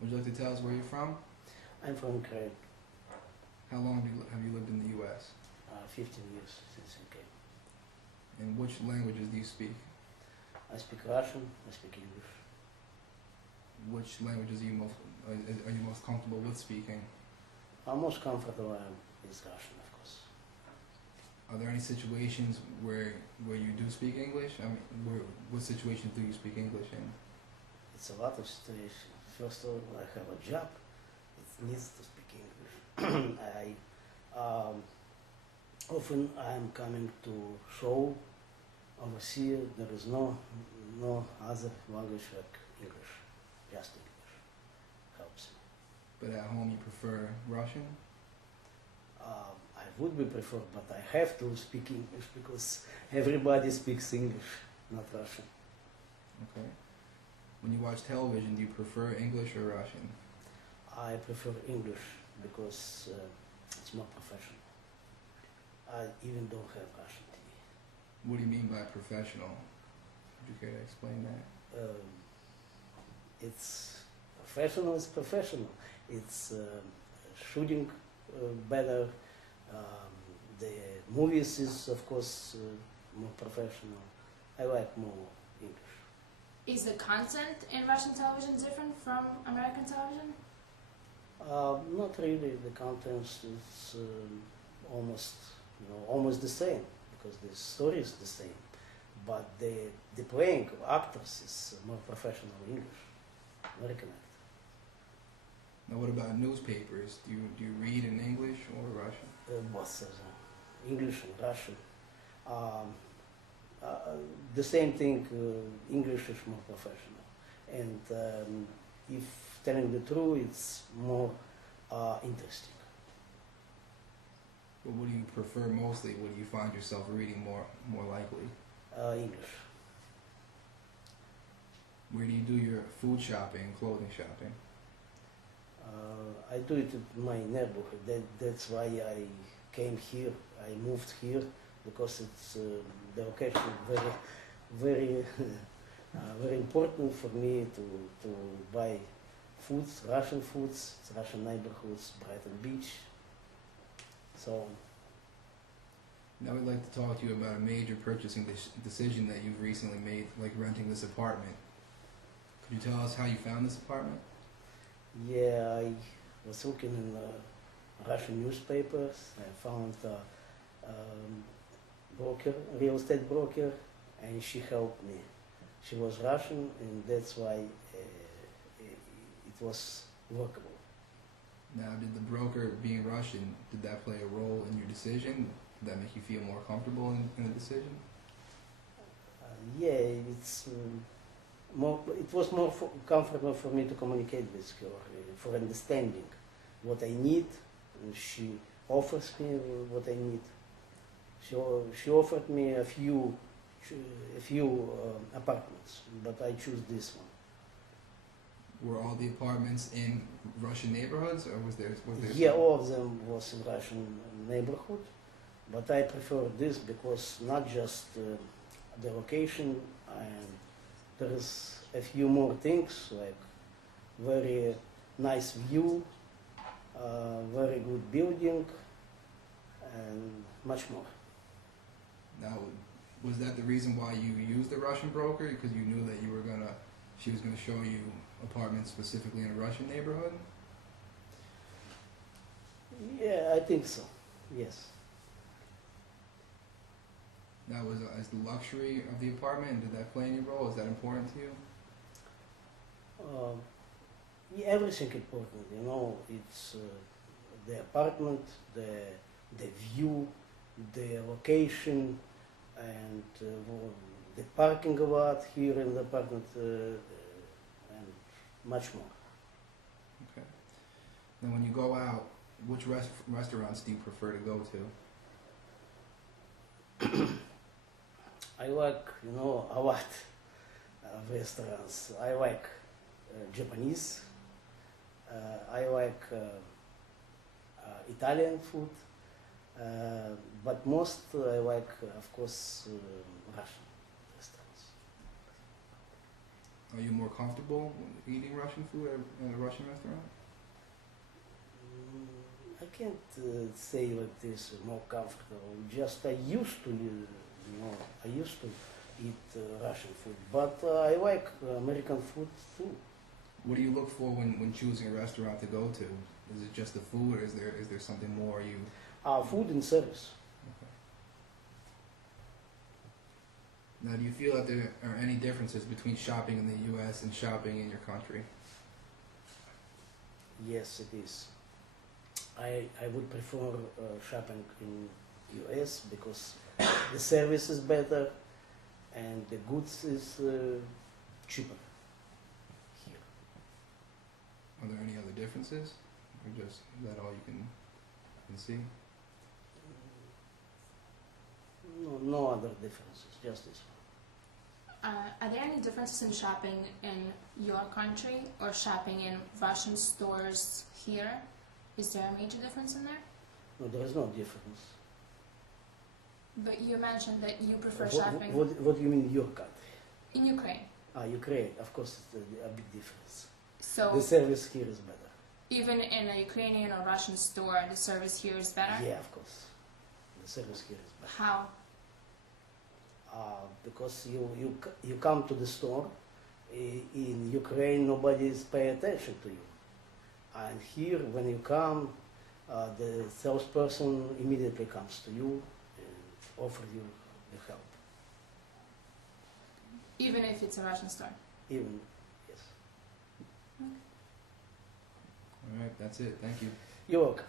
Would you like to tell us where you're from? I'm from Ukraine. How long have you lived in the U.S.? 15 years since I came. And which languages do you speak? I speak Russian, I speak English. Which languages are you most comfortable with speaking? I'm most comfortable is Russian, of course. Are there any situations where you do speak English? I mean, what situations do you speak English in? It's a lot of situations. First of all, I have a job. It needs to speak English. Often I'm coming to show overseas. There is no other language like English. Just English helps me. But at home you prefer Russian? I would be preferred, but I have to speak English because everybody speaks English, not Russian. Okay. When you watch television, do you prefer English or Russian? I prefer English because it's more professional. I even don't have Russian TV. What do you mean by professional? Would you care to explain that? It's professional. It's professional. It's shooting better. The movies is of course more professional. I like more English. Is the content in Russian television different from American television? Not really. The content is almost the same because the story is the same, but the playing actors is more professional English, American actor. Now, what about newspapers? Do you read in English or Russian? Both English and Russian. The same thing. English is more professional, and if telling the truth, it's more interesting. But what do you prefer mostly? What do you find yourself reading more likely? English. Where do you do your food shopping, clothing shopping? I do it in my neighborhood. That's why I came here. I moved here because it's the location very very important for me to buy foods, Russian foods, Russian neighborhoods, Brighton Beach. So Now we'd like to talk to you about a major purchasing decision that you've recently made, like renting this apartment. Could you tell us how you found this apartment? yeah, I was looking in Russian newspapers. I found a real estate broker, and she helped me. She was Russian, and that's why it was workable. Now, did the broker being Russian, did that play a role in your decision? Did that make you feel more comfortable in the decision? Yeah, it was more comfortable for me to communicate with her, for understanding what I need. And she offers me what I need. She offered me a few apartments, but I choose this one. Were all the apartments in Russian neighborhoods, or was there? Yeah, all of them was in Russian neighborhood, but I prefer this because not just the location, and there is a few more things like very nice view, very good building, and much more. Now, was that the reason why you used the Russian broker? Because you knew that she was gonna show you apartments specifically in a Russian neighborhood? Yeah, I think so. Yes. That was as the luxury of the apartment. Did that play any role? Is that important to you? Yeah, everything important. You know, it's the apartment, the view, the location, and the parking lot here in the apartment, and much more. Okay. Now, when you go out, which restaurants do you prefer to go to? I like, a lot of restaurants. I like Japanese. I like Italian food. But most I like, of course, Russian restaurants. Are you more comfortable eating Russian food at a Russian restaurant? I can't say like this more comfortable. Just I used to, I used to eat Russian food, but I like American food too. What do you look for when choosing a restaurant to go to? Is it just the food, or is there something more you? Food and service. Okay. Now, do you feel that there are any differences between shopping in the U.S. and shopping in your country? Yes, it is. I would prefer shopping in US because the service is better and the goods is cheaper here. Are there any other differences, or just is that all you can see? No other differences, just this one. Are there any differences in shopping in your country or shopping in Russian stores here? Is there a major difference in there? No, there is no difference. But you mentioned that you prefer What, shopping what do you mean your country? in Ukraine. Ukraine, of course, it's a big difference. So The service here is better. even in a Ukrainian or Russian store, the service here is better? Yeah, of course. The service here is better. How? Because you come to the store, in Ukraine nobody is paying attention to you. And here, when you come, the salesperson immediately comes to you and offers you the help. Even if it's a Russian store? Even, yes. All right, that's it. Thank you. You're welcome.